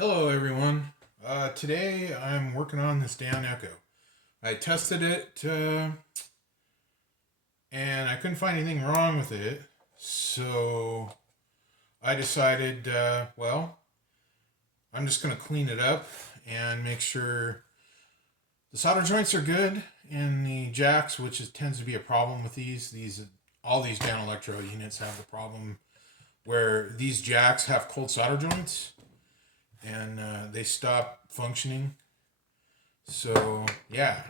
Hello everyone. Today I'm working on this Dan-Echo. I tested it and I couldn't find anything wrong with it. So I decided, I'm just going to clean it up and make sure the solder joints are good and the jacks, tends to be a problem with all these Danelectro units have the problem where these jacks have cold solder joints and they stop functioning. So yeah,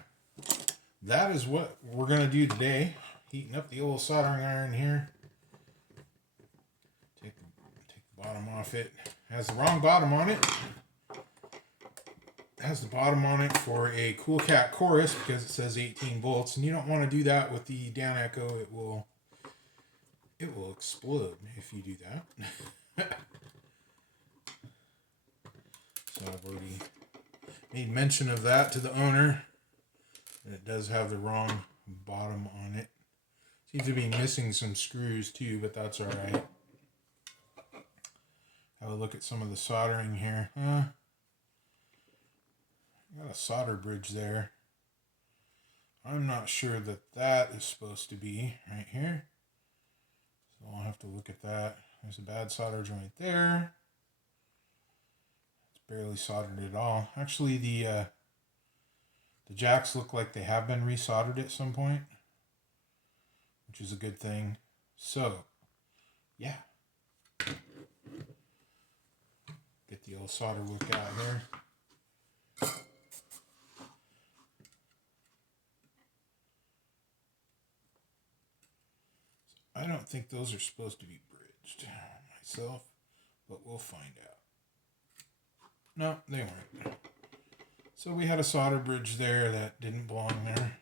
that is what we're gonna do today. Heating up the old soldering iron here. Take the bottom off it. Has the wrong bottom on it. Has the bottom on it for a Cool Cat chorus because it says 18 volts, and you don't want to do that with the Dan-Echo. It will explode if you do that. So I've already made mention of that to the owner. And it does have the wrong bottom on it. Seems to be missing some screws too, but that's alright. Have a look at some of the soldering here. Got a solder bridge there. I'm not sure that is supposed to be right here. So I'll have to look at that. There's a bad solder joint there. It's barely soldered at all. Actually, the jacks look like they have been resoldered at some point, which is a good thing. So, yeah. Get the old solder wick out here. I don't think those are supposed to be bridged myself, but we'll find out. No, they weren't. So we had a solder bridge there that didn't belong there.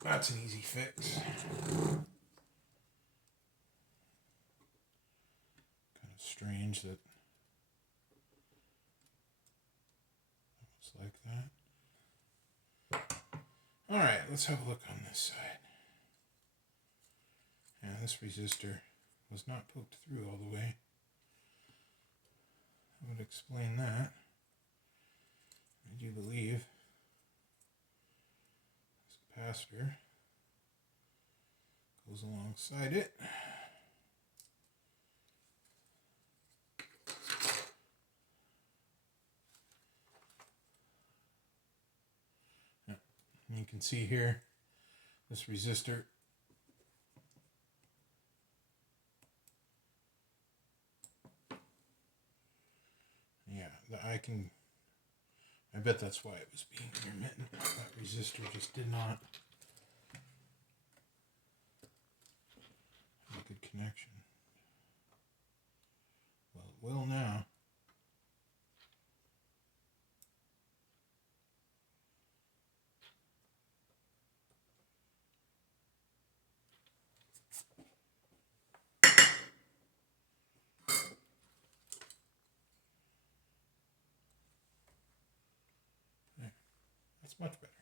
That's an easy fix. Kind of strange that looks like that. Alright, let's have a look on this side. Yeah, this resistor was not poked through all the way. I would explain that. I do believe this capacitor goes alongside it. Yeah. And you can see here this resistor I bet that's why it was being intermittent. That resistor just did not have a good connection. Well, it will now. That's much better.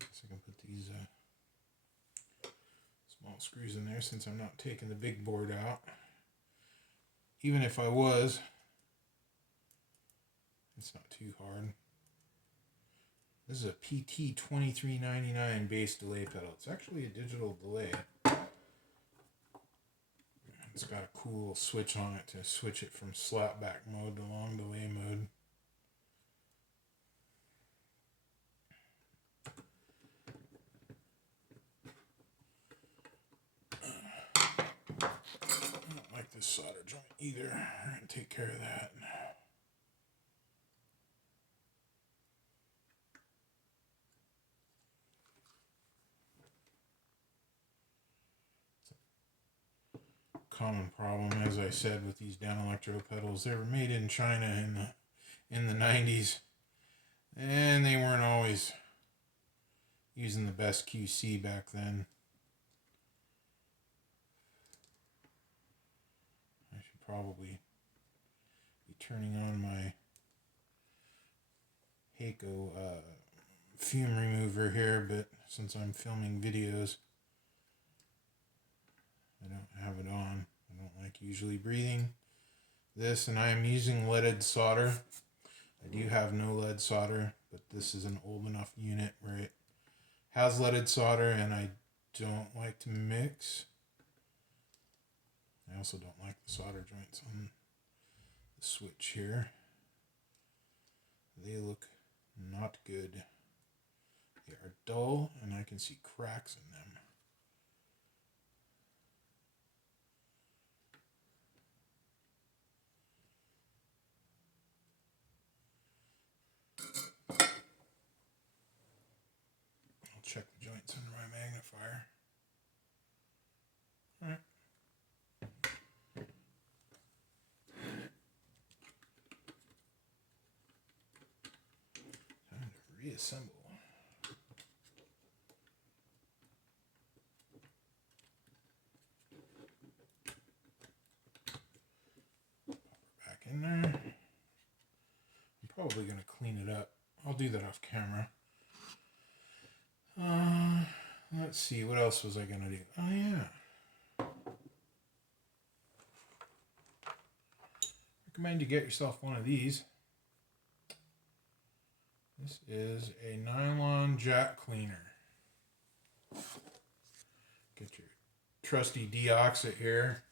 Guess I can put these small screws in there since I'm not taking the big board out. Even if I was, it's not too hard. This is a PT2399 bass delay pedal. It's actually a digital delay. It's got a cool switch on it to switch it from slapback mode to long delay mode. I don't like this solder joint either. I'm going to take care of that. Common problem, as I said, with these Danelectro pedals. They were made in China in the 90s, and they weren't always using the best QC back then. I should probably be turning on my Heiko fume remover here, but since I'm filming videos, I don't have it on. I don't like usually breathing this, and I am using leaded solder. I do have no lead solder, but this is an old enough unit where it has leaded solder, and I don't like to mix. I also don't like the solder joints on the switch here. They look not good. They are dull, and I can see cracks in them. I'll check the joints under my magnifier. All right. Time to reassemble. Back in there. I'm probably going to clean it up. I'll do that off camera. Let's see, what else was I going to do? Oh, yeah. Recommend you get yourself one of these. This is a nylon jack cleaner. Get your trusty deoxit here.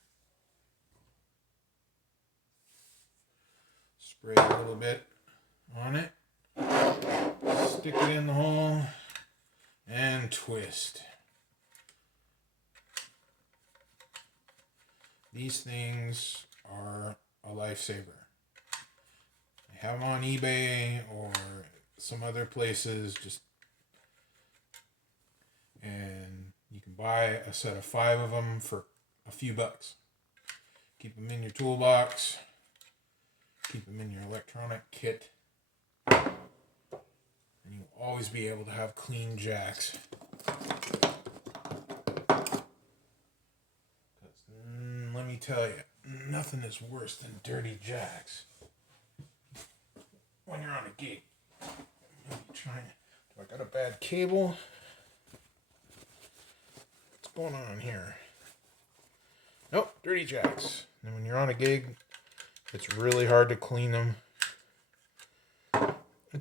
Spray a little bit on it. Stick it in the hole and twist. These things are a lifesaver. I have them on eBay or some other places, and you can buy a set of 5 of them for a few bucks. Keep them in your toolbox. Keep them in your electronic kit. And you'll always be able to have clean jacks. Let me tell you, nothing is worse than dirty jacks. When you're on a gig. Do I got a bad cable? What's going on here? Nope, dirty jacks. And when you're on a gig, it's really hard to clean them.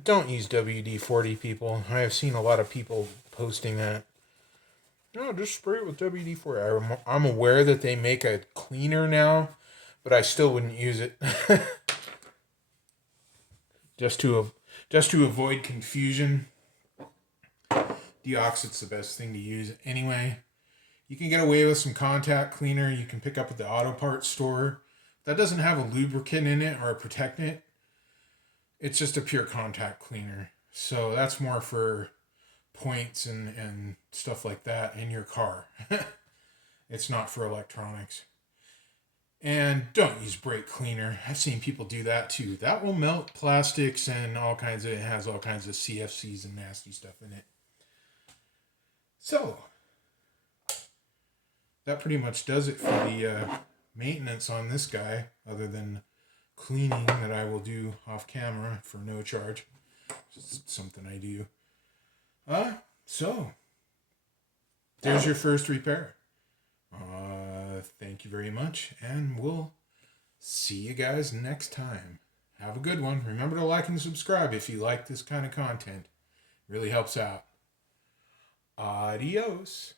Don't use WD-40, people. I have seen a lot of people posting that. No, just spray it with WD-40. I'm aware that they make a cleaner now, but I still wouldn't use it. just to avoid confusion. Deoxit's the best thing to use anyway. You can get away with some contact cleaner you can pick up at the auto parts store. That doesn't have a lubricant in it or a protectant. It's just a pure contact cleaner. So that's more for points and stuff like that in your car. It's not for electronics. And don't use brake cleaner. I've seen people do that too. That will melt plastics and it has all kinds of CFCs and nasty stuff in it. So, that pretty much does it for the maintenance on this guy, other than cleaning that I will do off camera for no charge. Just something I do. So, there's your first repair. Thank you very much, and we'll see you guys next time. Have a good one. Remember to like and subscribe if you like this kind of content. Really helps out. Adios.